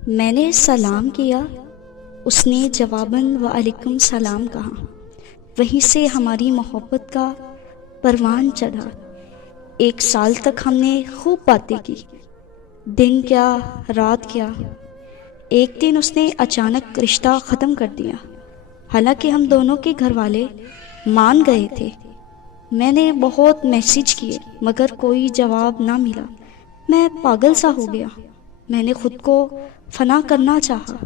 میں نے سلام کیا، اس نے جواباً وعلیکم السلام کہا۔ وہیں سے ہماری محبت کا پروان چڑھا۔ 1 سال تک ہم نے خوب باتیں کی، دن کیا رات کیا۔ ایک دن اس نے اچانک رشتہ ختم کر دیا، حالانکہ ہم دونوں کے گھر والے مان گئے تھے۔ میں نے بہت میسج کیے مگر کوئی جواب نہ ملا۔ میں پاگل سا ہو گیا۔ میں نے خود کو فنا کرنا چاہا،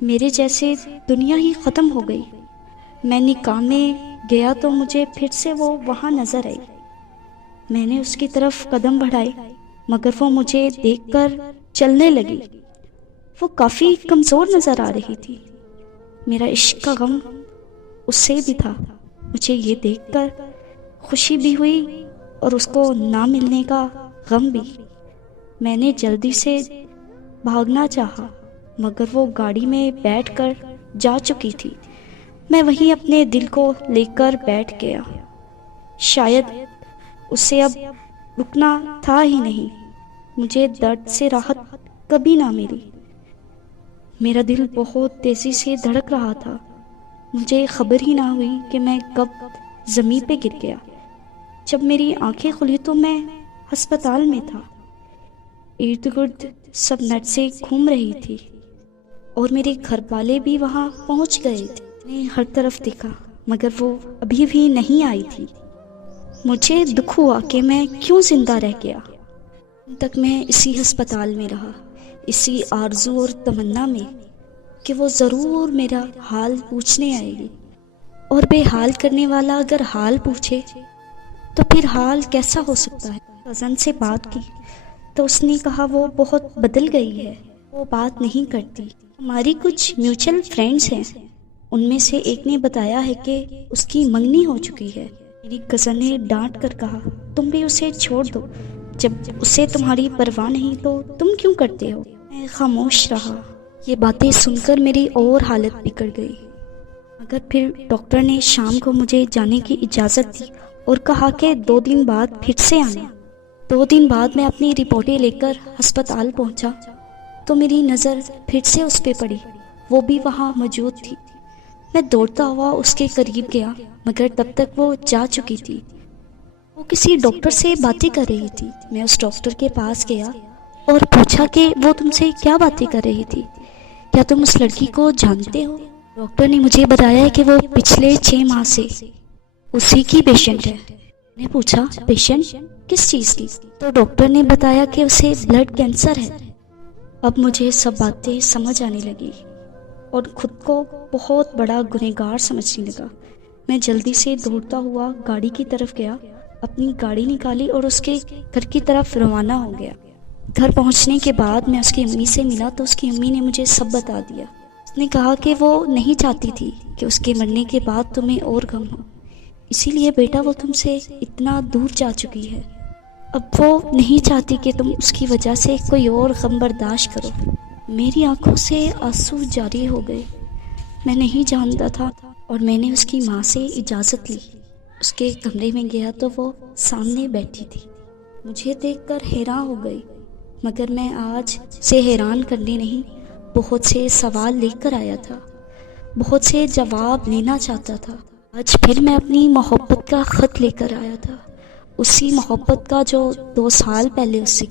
میرے جیسے دنیا ہی ختم ہو گئی۔ میں نکاح میں گیا تو مجھے پھر سے وہ وہاں نظر آئی۔ میں نے اس کی طرف قدم بڑھائے مگر وہ مجھے دیکھ کر چلنے لگی۔ وہ کافی کمزور نظر آ رہی تھی۔ میرا عشق کا غم اس سے بھی تھا۔ مجھے یہ دیکھ کر خوشی بھی ہوئی اور اس کو نہ ملنے کا غم بھی۔ میں نے جلدی سے بھاگنا چاہا مگر وہ گاڑی میں بیٹھ کر جا چکی تھی۔ میں وہیں اپنے دل کو لے کر بیٹھ گیا۔ شاید اسے اب رکنا تھا ہی نہیں۔ مجھے درد سے راحت کبھی نہ ملی۔ میرا دل بہت تیزی سے دھڑک رہا تھا۔ مجھے خبر ہی نہ ہوئی کہ میں کب زمین پہ گر گیا۔ جب میری آنکھیں کھلی تو میں ہسپتال میں تھا۔ ارد گرد سب نرسیں گھوم رہی تھی اور میرے گھر والے بھی وہاں پہنچ گئے تھے۔ میں ہر طرف دیکھا مگر وہ ابھی بھی نہیں آئی تھی۔ مجھے دکھ ہوا کہ میں کیوں زندہ رہ گیا۔ اب تک میں اسی ہسپتال میں رہا، اسی آرزو اور تمنا میں کہ وہ ضرور میرا حال پوچھنے آئے گی۔ اور بے حال کرنے والا اگر حال پوچھے تو پھر حال کیسا ہو سکتا ہے۔ کزن سے بات کی تو اس نے کہا وہ بہت بدل گئی ہے، وہ بات نہیں کرتی۔ ہماری کچھ میوچل فرینڈز ہیں، ان میں سے ایک نے بتایا ہے کہ اس کی منگنی ہو چکی ہے۔ میری کزن نے ڈانٹ کر کہا تم بھی اسے چھوڑ دو، جب اسے تمہاری پرواہ نہیں تو تم کیوں کرتے ہو۔ میں خاموش رہا۔ یہ باتیں سن کر میری اور حالت بگڑ گئی، مگر پھر ڈاکٹر نے شام کو مجھے جانے کی اجازت دی اور کہا کہ 2 دن بعد پھر سے آنا۔ 2 دن بعد میں اپنی رپورٹیں لے کر ہسپتال پہنچا تو میری نظر پھر سے اس پہ پڑی، وہ بھی وہاں موجود تھی۔ میں دوڑتا ہوا اس کے قریب گیا مگر تب تک وہ جا چکی تھی۔ وہ کسی ڈاکٹر سے باتیں کر رہی تھی۔ میں اس ڈاکٹر کے پاس گیا اور پوچھا کہ وہ تم سے کیا باتیں کر رہی تھی، کیا تم اس لڑکی کو جانتے ہو؟ ڈاکٹر نے مجھے بتایا کہ وہ پچھلے 6 ماہ سے اسی کی پیشنٹ ہے۔ میں نے پوچھا پیشنٹ کس چیز کی؟ تو ڈاکٹر نے بتایا کہ اسے بلڈ کینسر ہے۔ اب مجھے سب باتیں سمجھ آنے لگی اور خود کو بہت بڑا گنہگار سمجھنے لگا۔ میں جلدی سے دوڑتا ہوا گاڑی کی طرف گیا، اپنی گاڑی نکالی اور اس کے گھر کی طرف روانہ ہو گیا۔ گھر پہنچنے کے بعد میں اس کی امی سے ملا تو اس کی امی نے مجھے سب بتا دیا۔ اس نے کہا کہ وہ نہیں چاہتی تھی کہ اس کے مرنے کے بعد تمہیں اور غم ہو، اسی لیے بیٹا وہ تم سے اتنا دور جا چکی ہے۔ اب وہ نہیں چاہتی کہ تم اس کی وجہ سے کوئی اور غم برداشت کرو۔ میری آنکھوں سے آنسو جاری ہو گئے۔ میں نہیں جانتا تھا اور میں نے اس کی ماں سے اجازت لی۔ اس کے کمرے میں گیا تو وہ سامنے بیٹھی تھی۔ مجھے دیکھ کر حیران ہو گئی، مگر میں آج سے حیران کرنے نہیں، بہت سے سوال لے کر آیا تھا، بہت سے جواب لینا چاہتا تھا۔ آج پھر میں اپنی محبت کا خط لے کر آیا تھا، اسی محبت کا جو 2 سال پہلے اس سے